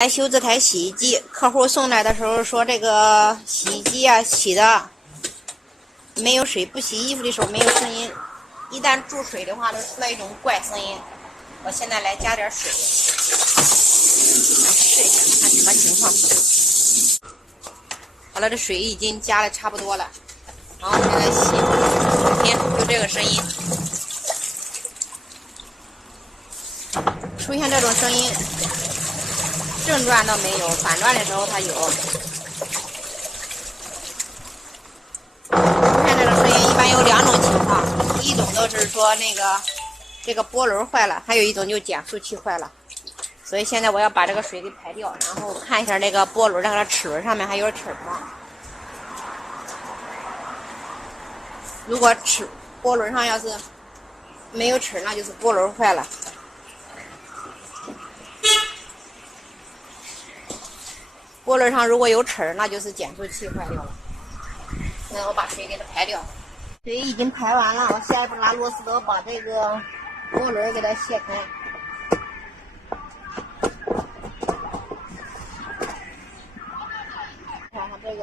来修这台洗衣机，客户送来的时候说这个洗衣机啊洗的没有水，不洗衣服的时候没有声音，一旦注水的话，就出来一种怪声音。我现在来加点水，来试一下看什么情况。好了，这水已经加的差不多了，然后我现在洗，听，就这个声音，出现这种声音。正转倒没有，反转的时候它有。出现这种声音一般有两种情况，一种就是说这个波轮坏了，还有一种就减速器坏了。所以现在我要把这个水给排掉，然后看一下这个波轮这个齿轮上面还有齿吗？如果波轮上要是没有齿，那就是波轮坏了。波轮上如果有齿，那就是减速器坏掉了。那我把水给它排掉，水已经排完了，我下一步拿螺丝刀把这个波轮给它卸开。看看这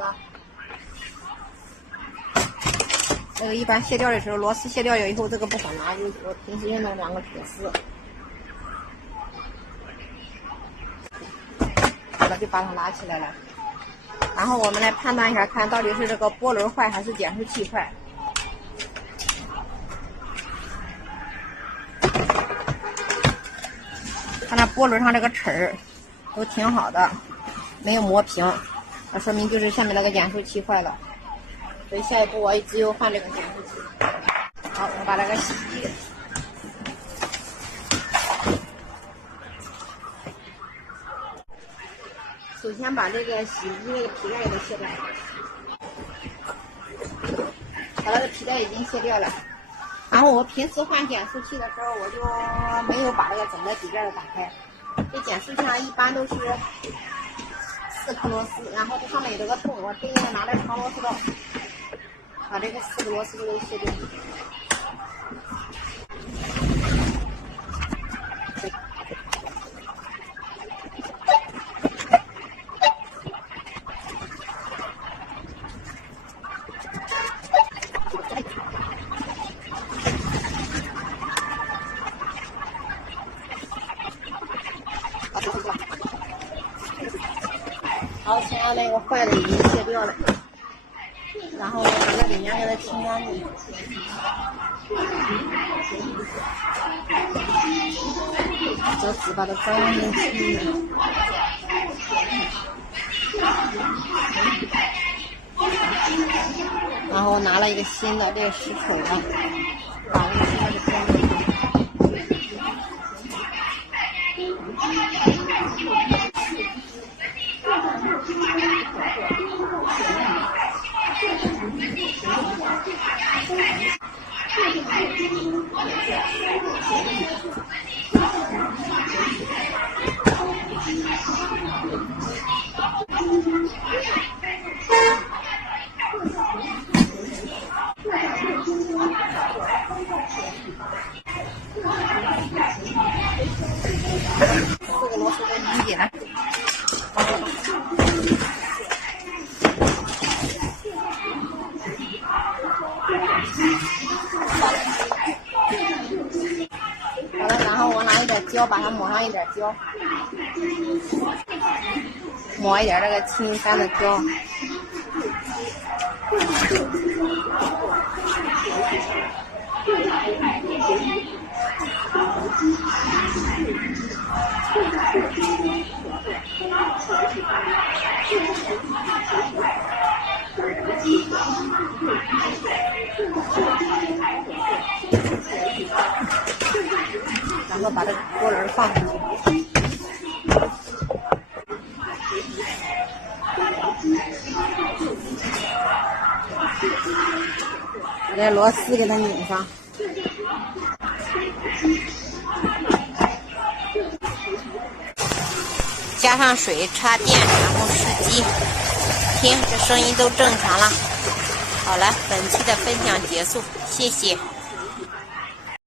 个一般卸掉的时候，螺丝卸掉以后，这个不好拿，就是我平时用的两个铁丝。好了，就把它拿起来了。然后我们来判断一下，看到底是这个波轮坏还是减速器坏。看那波轮上这个齿儿都挺好的，没有磨平，那说明就是下面那个减速器坏了。所以下一步我只有换这个减速器。好，我把这个洗衣机。首先把这个洗衣机那个皮带给卸掉。好了，这皮带已经卸掉了。然后我平时换减速器的时候，我就没有把这个整个底盖打开。这减速器上一般都是4颗螺丝，然后这上面有这个洞，我对应的拿着长螺丝刀，把这个4个螺丝都卸掉。好，现在那个坏的已经卸掉了，然后把这里面给它清干净。找纸把它干净清。然后拿了一个新的，这个10口的，把这个新的给装进去。4个螺丝都拧紧了。好了，然后我拿一点胶，把它抹上一点胶，抹一点这个青山的胶。然后把这个波轮放进去。把这螺丝给它拧上。加上水，插电，然后试机。听，这声音都正常了。好了，本期的分享结束，谢谢。